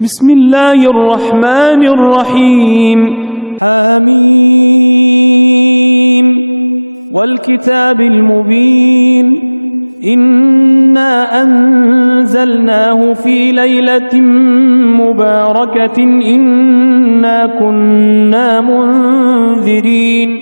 بسم الله الرحمن الرحيم حميم والكتاب المبين إنا أنزلناه في ليلة مباركة إنا كنا منذرين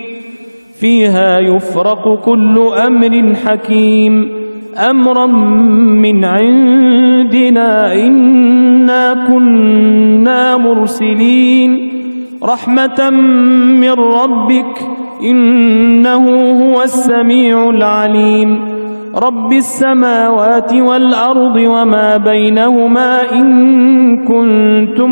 فيها يفرق كل أمر حكيم أمرا من عندنا إنا كنا مرسلين رحمة من ربك إنه هو السميع العليم رب السماوات والأرض وما بينهما إن كنتم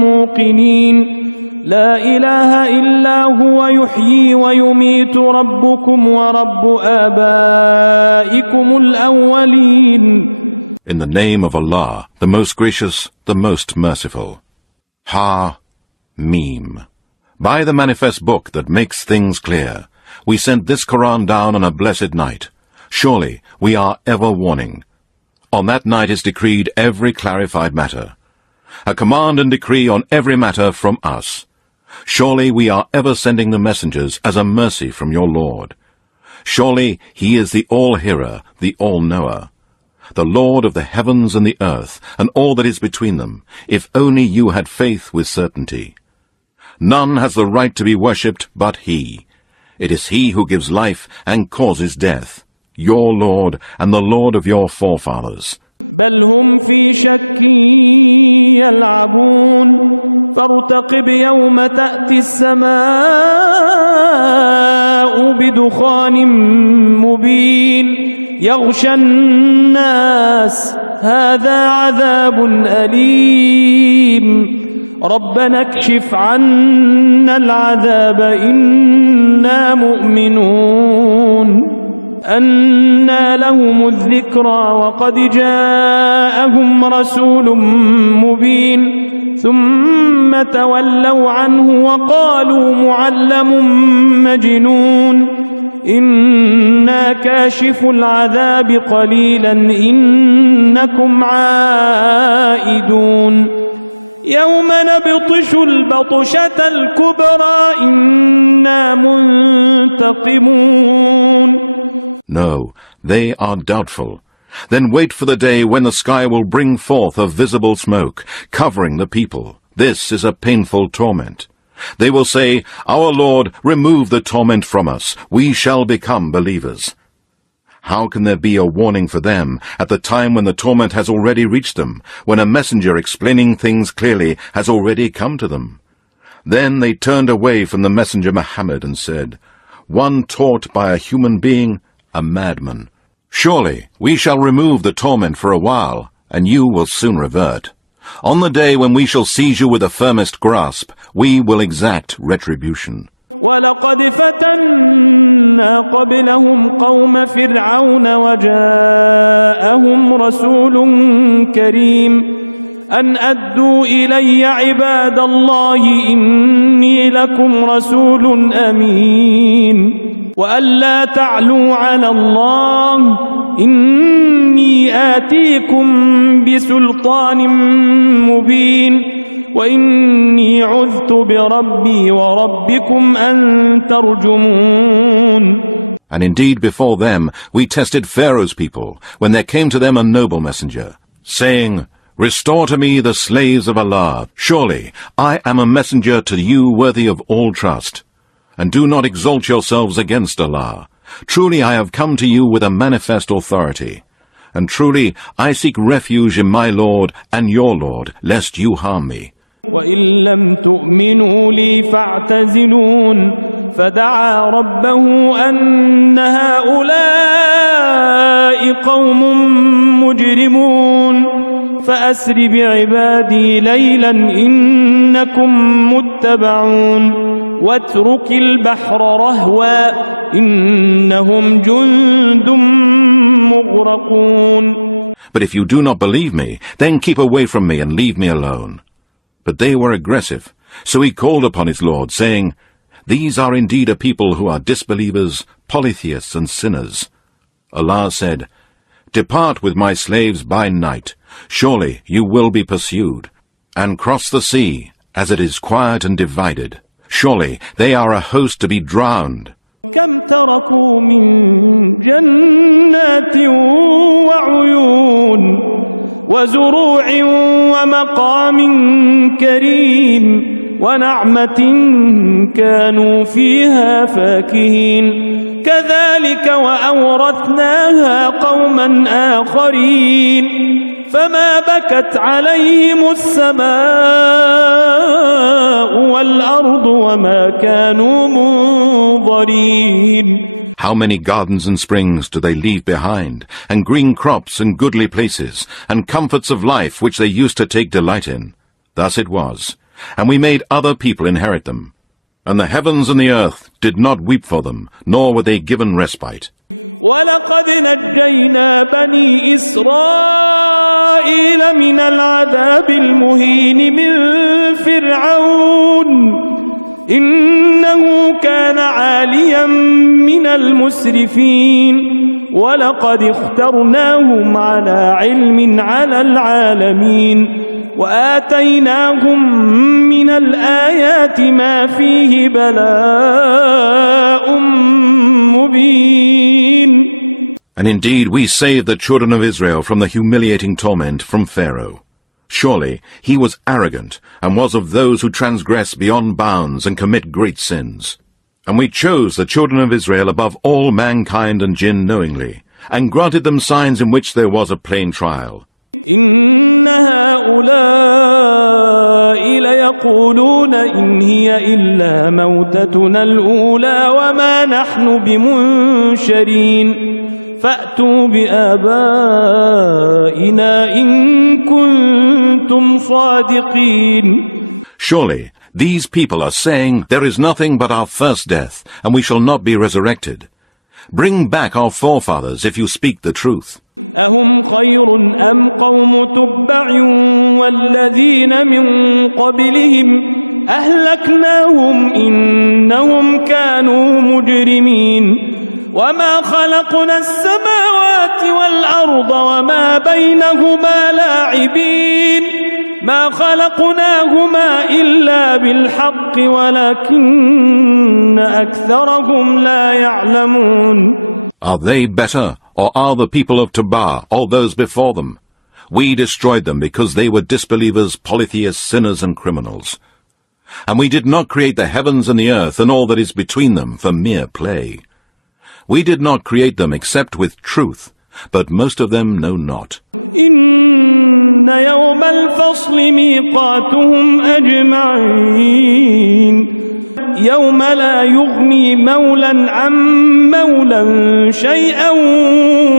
موقنين لا إله إلا هو يحيي ويميت ربكم ورب آبائكم الأولين. In the name of Allah, the most gracious, the most merciful. Ha-Mim. By the manifest book that makes things clear, we sent this Quran down on a blessed night. Surely we are ever warning. On that night is decreed every clarified matter. A command and decree on every matter from us. Surely we are ever sending the messengers as a mercy from your Lord. Surely he is the all-hearer, the all-knower, the Lord of the heavens and the earth, and all that is between them, if only you had faith with certainty. None has the right to be worshipped but he. It is he who gives life and causes death, your Lord and the Lord of your forefathers. بل هم في شك يلعبون فارتقب يوم تأتي السماء بدخان مبين يغشى الناس هذا عذاب أليم ربنا اكشف عنا العذاب إنا مؤمنون أنى لهم الذكرى وقد جاءهم رسول مبين ثم تولوا عنه وقالوا معلم مجنون إنا كاشف العذاب قليلا إنكم عائدون يوم نبطش البطشة الكبرى إنا منتقمون. No, they are doubtful. Then wait for the day when the sky will bring forth a visible smoke, covering the people. This is a painful torment. They will say, Our Lord, remove the torment from us. We shall become believers. How can there be a warning for them at the time when the torment has already reached them, when a messenger explaining things clearly has already come to them? Then they turned away from the messenger Muhammad and said, One taught by a human being, a madman. Surely we shall remove the torment for a while, and you will soon revert. On the day when we shall seize you with the firmest grasp, we will exact retribution. وَلَقَدْ فَتَنَّا قَبْلَهُمْ قَوْمَ فِرْعَوْنَ وَجَاءَهُمْ رَسُولٌ كَرِيمٌ أَنْ أَدُّوا إِلَيَّ عِبَادَ اللَّهِ إِنِّي لَكُمْ رَسُولٌ أَمِينٌ وَأَلَّا تَعْلُوا عَلَى اللَّهِ إِنِّي آتِيكُمْ بِسُلْطَانٍ مُبِينٍ وَإِنِّي عُذْتُ بِرَبِّي وَرَبِّكُمْ أَن تَرْجُمُونَ. And indeed before them we tested Pharaoh's people, when there came to them a noble messenger, saying, Restore to me the slaves of Allah. Surely I am a messenger to you worthy of all trust. And do not exalt yourselves against Allah. Truly I have come to you with a manifest authority. And truly I seek refuge in my Lord and your Lord, lest you harm me. وَإِن لَّمْ تُؤْمِنُوا لِي فَاعْتَزِلُونِ فَدَعَا رَبَّهُ أَنَّ هَٰؤُلَاءِ قَوْمٌ مُّجْرِمُونَ فَأَسْرِ بِعِبَادِي لَيْلًا إِنَّكُم مُّتَّبَعُونَ وَاتْرُكِ الْبَحْرَ رَهْوًا إِنَّهُمْ جُندٌ مُّغْرَقُونَ. But if you do not believe me, then keep away from me and leave me alone. But they were aggressive, so he called upon his Lord, saying, These are indeed a people who are disbelievers, polytheists and sinners. Allah said, Depart with my slaves by night. Surely you will be pursued. and cross the sea as it is quiet and divided. Surely they are a host to be drowned. كم تركوا من جنات وعيون وزروع ومقام كريم ونعمة كانوا فيها فاكهين كذلك وأورثناها قوما آخرين فما بكت عليهم السماء والأرض وما كانوا منظرين. How many gardens and springs do they leave behind, and green crops and goodly places, and comforts of life which they used to take delight in. Thus it was, and we made other people inherit them. And the heavens and the earth did not weep for them, nor were they given respite. وَلَقَدْ نَجَّيْنَا بَنِي إِسْرَائِيلَ مِنَ الْعَذَابِ الْمُهِينِ مِنْ فِرْعَوْنَ إِنَّهُ كَانَ عَالِيًا مِنَ الْمُسْرِفِينَ وَلَقَدِ اخْتَرْنَاهُمْ عَلَى عِلْمٍ عَلَى الْعَالَمِينَ وآتيناهم من الآيات ما فيه بلاء مبين. And indeed we saved the children of Israel from the humiliating torment from Pharaoh. Surely he was arrogant and was of those who transgress beyond bounds and commit great sins. And we chose the children of Israel above all mankind and jinn knowingly, and granted them signs in which there was a plain trial. إن هؤلاء ليقولون إن هي إلا موتتنا الأولى وما نحن بمنشرين فأتوا بآبائنا إن كنتم صادقين. Surely these people are saying, there is nothing but our first death, and we shall not be resurrected. Bring back our forefathers if you speak the truth. أهم خير أم قوم تبع والذين من قبلهم أهلكناهم إنهم كانوا مجرمين وما خلقنا السماوات والأرض وما بينهما لاعبين ما خلقناهما إلا بالحق ولكن أكثرهم لا يعلمون. Are they better, or are the people of Tubā, all those before them? We destroyed them because they were disbelievers, polytheists, sinners, and criminals. And we did not create the heavens and the earth and all that is between them for mere play. We did not create them except with truth, but most of them know not. إن يوم الفصل ميقاتهم أجمعين يوم لا يغني مولا عن مولا شيئا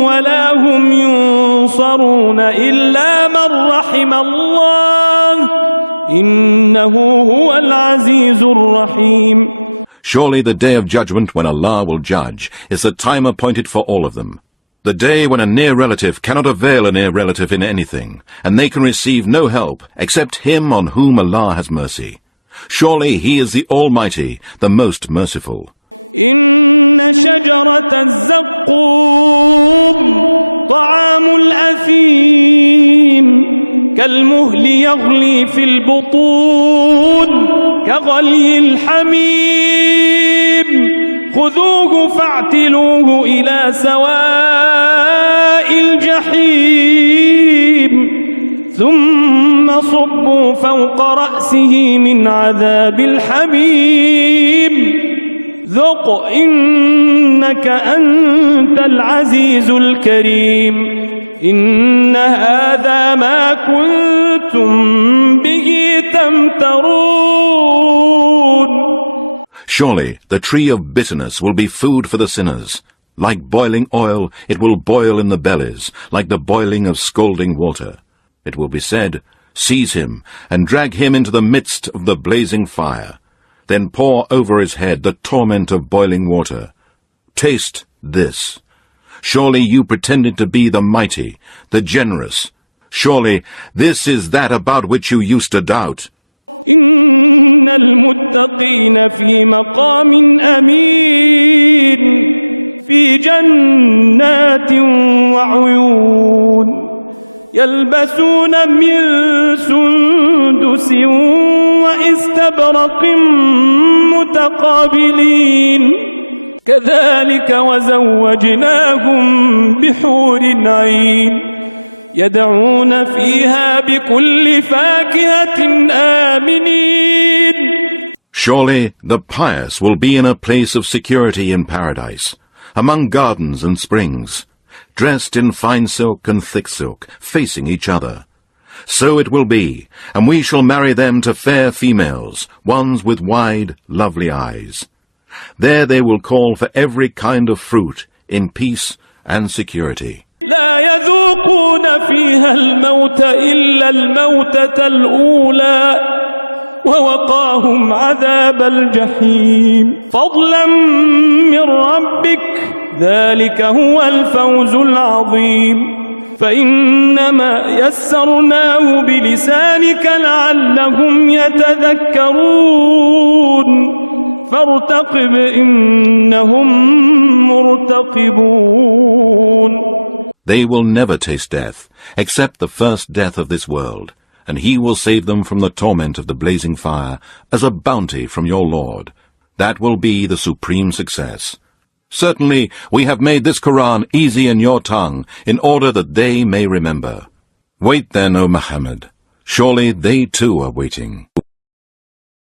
ولا هم ينصرون إلا من رحم الله إنه هو العزيز الرحيم. Surely the day of judgment when Allah will judge is the time appointed for all of them. The day when a near relative cannot avail a near relative in anything, and they can receive no help except him on whom Allah has mercy. Surely he is the Almighty, the most merciful. إن شجرة الزقوم طعام الأثيم كالمهل يغلي في البطون كغلي الحميم خذوه فاعتلوه إلى سواء الجحيم ثم صبوا فوق رأسه من عذاب الحميم ذق إنك أنت العزيز الكريم إن هذا ما كنتم به تمترون. Surely the tree of bitterness will be food for the sinners. Like boiling oil, it will boil in the bellies, like the boiling of scalding water. It will be said, seize him, and drag him into the midst of the blazing fire. Then pour over his head the torment of boiling water. Taste this. Surely you pretended to be the mighty, the generous. Surely this is that about which you used to doubt. إن المتقين في مقام أمين في جنات وعيون يلبسون من سندس سندس وإستبرق متقابلين كذلك وزوجناهم بحور عين يدعون فيها بكل فاكهة آمنين. Surely the pious will be in a place of security in paradise, among gardens and springs, dressed in fine silk and thick silk, facing each other. So it will be, and we shall marry them to fair females, ones with wide, lovely eyes. There they will call for every kind of fruit in peace and security. لا يذوقون فيها الموت إلا الموتة الأولى ووقاهم عذاب الجحيم فضلا من ربك ذلك هو الفوز العظيم فإنما يسرناه بلسانك لعلهم يتذكرون فارتقب إنهم مرتقبون. They will never taste death, except the first death of this world, and he will save them from the torment of the blazing fire as a bounty from your Lord. That will be the supreme success. Certainly, we have made this Quran easy in your tongue, in order that they may remember. Wait then, O Muhammad. Surely they too are waiting.